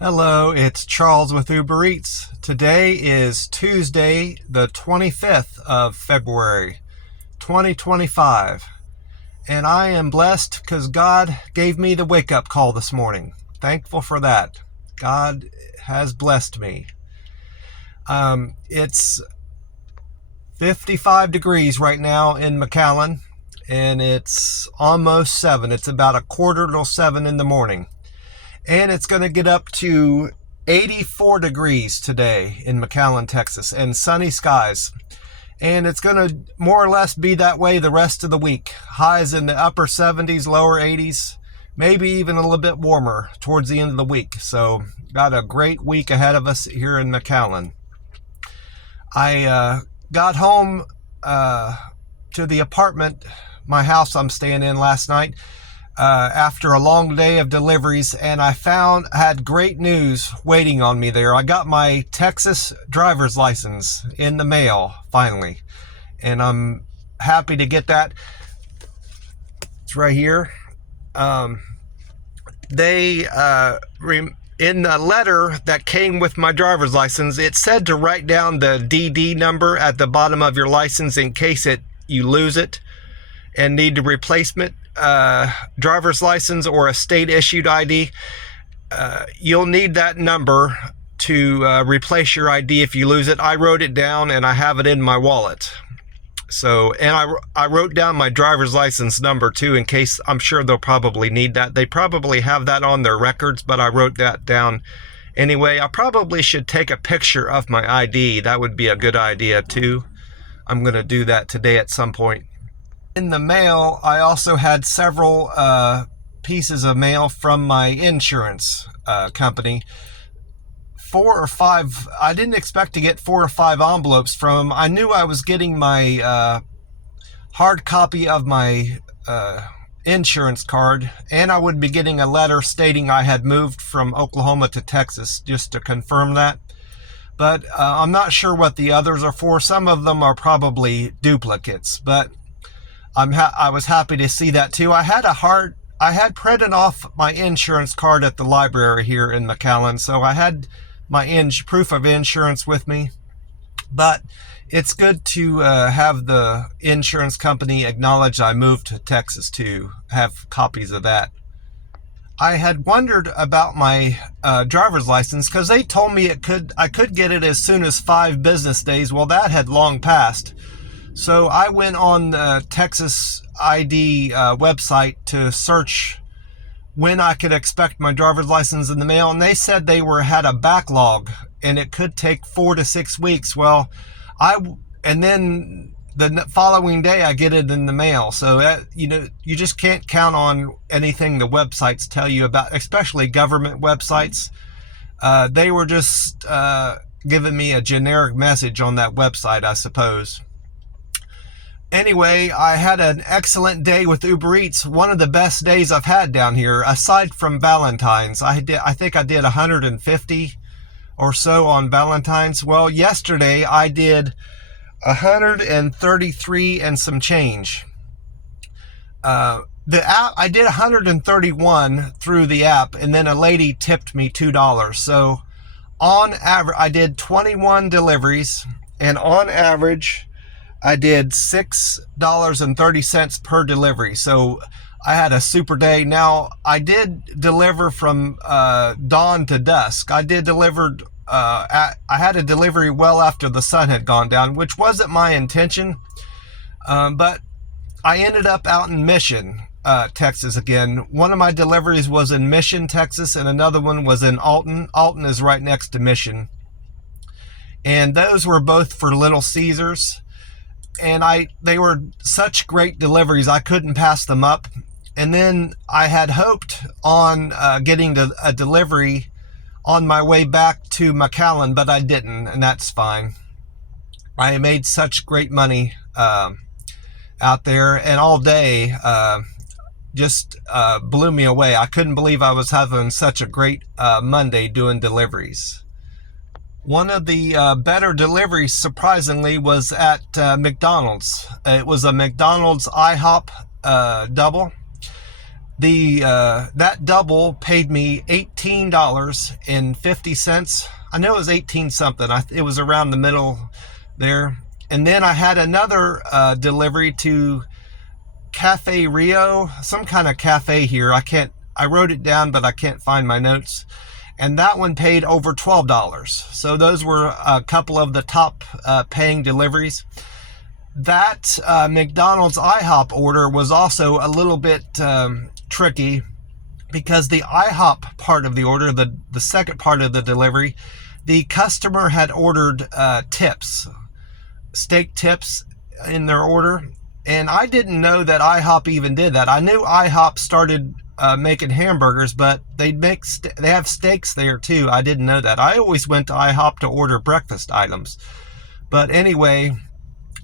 Hello, it's Charles with Uber Eats. Today is Tuesday, the 25th of February, 2025. And I am blessed because God gave me the wake-up call this morning. Thankful for that. God has blessed me. It's 55 degrees right now in McAllen, and it's almost 7. It's about a quarter till 7 in the morning. And it's going to get up to 84 degrees today in McAllen, Texas, and sunny skies. And it's going to more or less be that way the rest of the week. Highs in the upper 70s, lower 80s, maybe even a little bit warmer towards the end of the week. So got a great week ahead of us here in McAllen. I got home to the apartment, my house I'm staying in last night, after a long day of deliveries, and I had great news waiting on me there. I got my Texas driver's license in the mail finally, and I'm happy to get that. It's right here. In the letter that came with my driver's license, it said to write down the DD number at the bottom of your license in case you lose it and need a replacement driver's license or a state issued ID. You'll need that number to replace your ID if you lose it. I wrote it down and I have it in my wallet. So, and I wrote down my driver's license number too, in case. I'm sure they'll probably need that. They probably have that on their records, but I wrote that down anyway. I probably should take a picture of my ID. That would be a good idea too. I'm going to do that today at some point. In the mail, I also had several pieces of mail from my insurance company. 4 or 5, I didn't expect to get 4 or 5 envelopes from them. I knew I was getting my hard copy of my insurance card, and I would be getting a letter stating I had moved from Oklahoma to Texas, just to confirm that. But I'm not sure what the others are for. Some of them are probably duplicates, but I was happy to see that too. I had printed off my insurance card at the library here in McAllen, so I had my proof of insurance with me. But it's good to have the insurance company acknowledge I moved to Texas to have copies of that. I had wondered about my driver's license because they told me I could get it as soon as 5 business days. Well, that had long passed. So I went on the Texas ID website to search when I could expect my driver's license in the mail, and they said they had a backlog and it could take 4 to 6 weeks. Well, and then the following day I get it in the mail. So you just can't count on anything the websites tell you about, especially government websites. They were just giving me a generic message on that website, I suppose. Anyway, I had an excellent day with Uber Eats. One of the best days I've had down here, aside from Valentine's. I think I did 150 or so on Valentine's. Well, yesterday I did 133 and some change. The app, I did 131 through the app, and then a lady tipped me $2. So on average, I did 21 deliveries, and on average, I did $6.30 per delivery. So I had a super day. Now, I did deliver from dawn to dusk. I had a delivery well after the sun had gone down, which wasn't my intention. But I ended up out in Mission, Texas again. One of my deliveries was in Mission, Texas, and another one was in Alton. Alton is right next to Mission. And those were both for Little Caesars. And they were such great deliveries, I couldn't pass them up. And then I had hoped on getting a delivery on my way back to McAllen, but I didn't, and that's fine. I made such great money out there, and all day just blew me away. I couldn't believe I was having such a great Monday doing deliveries. One of the better deliveries, surprisingly, was at McDonald's. It was a McDonald's IHOP double. That double paid me $18.50. I know it was 18 something. It was around the middle there. And then I had another delivery to Cafe Rio, some kind of cafe here. I wrote it down, but I can't find my notes. And that one paid over $12. So those were a couple of the top paying deliveries. That McDonald's IHOP order was also a little bit tricky, because the IHOP part of the order, the second part of the delivery, the customer had ordered tips, steak tips in their order. And I didn't know that IHOP even did that. I knew IHOP started making hamburgers, but they have steaks there too. I didn't know that. I always went to IHOP to order breakfast items. But anyway,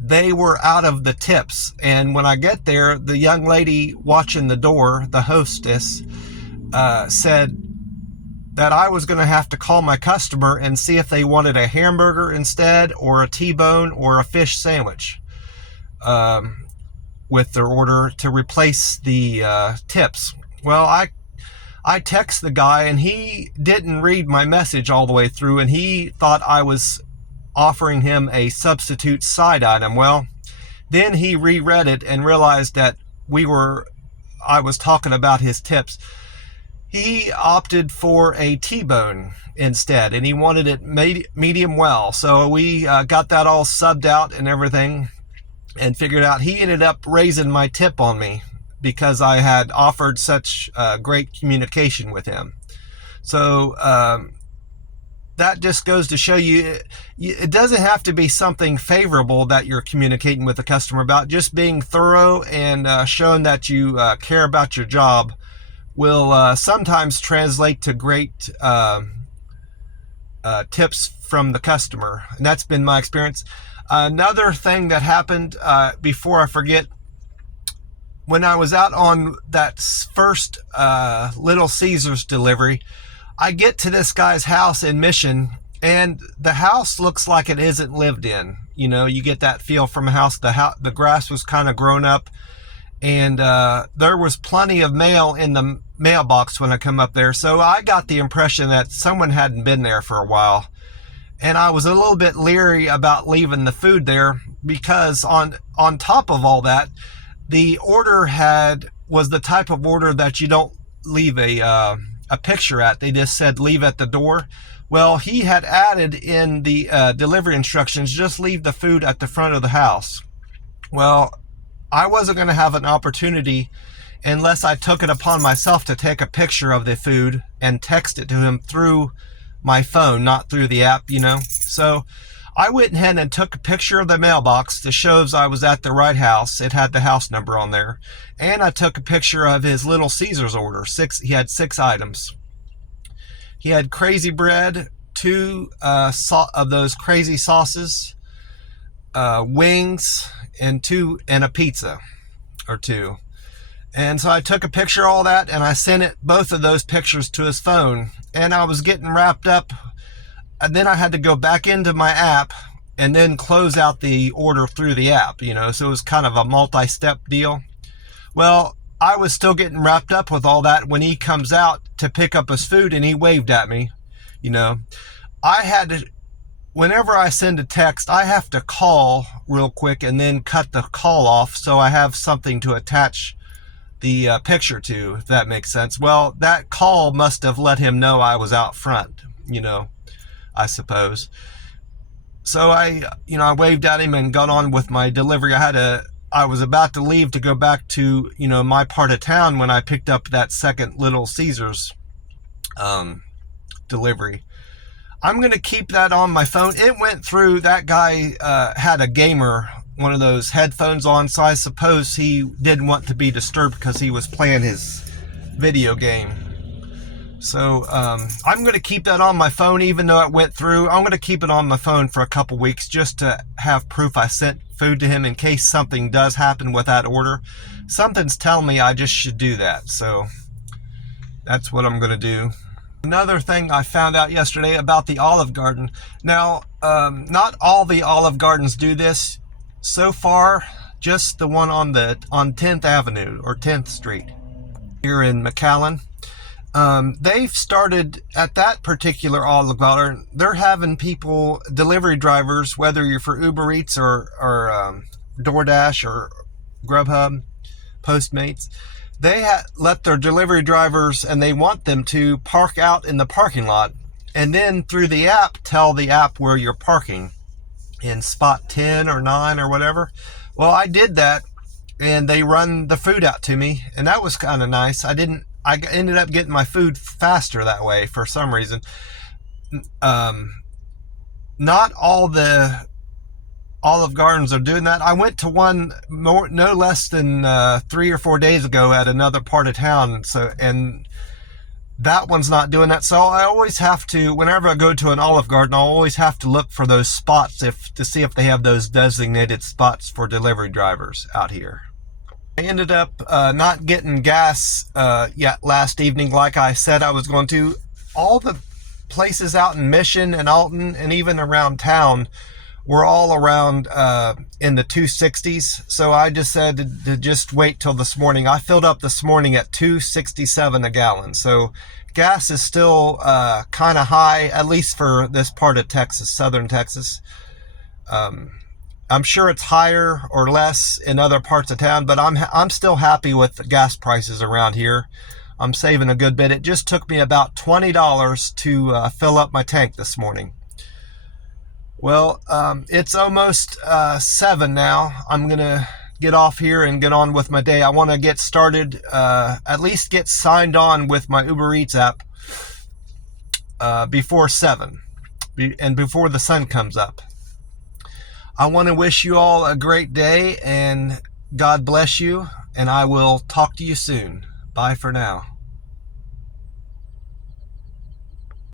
they were out of the tips. And when I get there, the young lady watching the door, the hostess, said that I was going to have to call my customer and see if they wanted a hamburger instead, or a T-bone, or a fish sandwich with their order to replace the tips. Well, I text the guy, and he didn't read my message all the way through, and he thought I was offering him a substitute side item. Well, then he reread it and realized that I was talking about his tips. He opted for a T-bone instead, and he wanted it medium well. So we got that all subbed out and everything, and figured out he ended up raising my tip on me because I had offered such great communication with him. So that just goes to show you, it doesn't have to be something favorable that you're communicating with the customer about. Just being thorough and showing that you care about your job will sometimes translate to great tips from the customer. And that's been my experience. Another thing that happened, before I forget, when I was out on that first Little Caesars delivery, I get to this guy's house in Mission, and the house looks like it isn't lived in. You know, you get that feel from a house. The grass was kind of grown up, and there was plenty of mail in the mailbox when I come up there. So I got the impression that someone hadn't been there for a while. And I was a little bit leery about leaving the food there, because on top of all that, the order was the type of order that you don't leave a picture at. They just said leave at the door. Well, he had added in the delivery instructions, just leave the food at the front of the house. Well, I wasn't going to have an opportunity unless I took it upon myself to take a picture of the food and text it to him through my phone, not through the app, you know. So I went ahead and took a picture of the mailbox that shows I was at the right house. It had the house number on there. And I took a picture of his Little Caesars order. He had 6 items. He had crazy bread, 2 of those crazy sauces, wings, and a pizza or 2. And so I took a picture of all that, and I sent both of those pictures to his phone. And I was getting wrapped up, and then I had to go back into my app and then close out the order through the app, you know. So it was kind of a multi-step deal. Well, I was still getting wrapped up with all that when he comes out to pick up his food, and he waved at me, you know. Whenever I send a text, I have to call real quick and then cut the call off so I have something to attach the picture to, if that makes sense. Well, that call must have let him know I was out front, you know, I suppose. So I waved at him and got on with my delivery. I was about to leave to go back to, you know, my part of town when I picked up that second Little Caesars delivery. I'm going to keep that on my phone. It went through. That guy had a gamer, one of those headphones on, so I suppose he didn't want to be disturbed because he was playing his video game. So I'm going to keep that on my phone even though it went through. I'm going to keep it on my phone for a couple weeks just to have proof I sent food to him in case something does happen with that order. Something's telling me I just should do that, so that's what I'm going to do. Another thing I found out yesterday about the Olive Garden. Now, not all the Olive Gardens do this. So far, just the one on 10th Avenue or 10th Street. here in McAllen. They've started at that particular Olive Garden. They're having people, delivery drivers, whether you're for Uber Eats or DoorDash or Grubhub, Postmates, they let their delivery drivers, and they want them to park out in the parking lot, and then through the app, tell the app where you're parking in spot 10 or 9 or whatever. Well, I did that, and they run the food out to me, and that was kind of nice. I ended up getting my food faster that way for some reason. Not all the Olive Gardens are doing that. I went to one no less than 3 or 4 days ago at another part of town, and that one's not doing that. So I always have to, whenever I go to an Olive Garden, I always have to look for those spots to see if they have those designated spots for delivery drivers out here. I ended up not getting gas yet last evening like I said I was going to. All the places out in Mission and Alton and even around town were all around in the 260s. So I decided to just wait till this morning. I filled up this morning at $2.67 a gallon. So gas is still kind of high, at least for this part of Texas, southern Texas. I'm sure it's higher or less in other parts of town, but I'm still happy with the gas prices around here. I'm saving a good bit. It just took me about $20 to fill up my tank this morning. Well, it's almost 7 now. I'm gonna get off here and get on with my day. I want to get started, at least get signed on with my Uber Eats app before 7 and before the sun comes up. I want to wish you all a great day, and God bless you, and I will talk to you soon. Bye for now.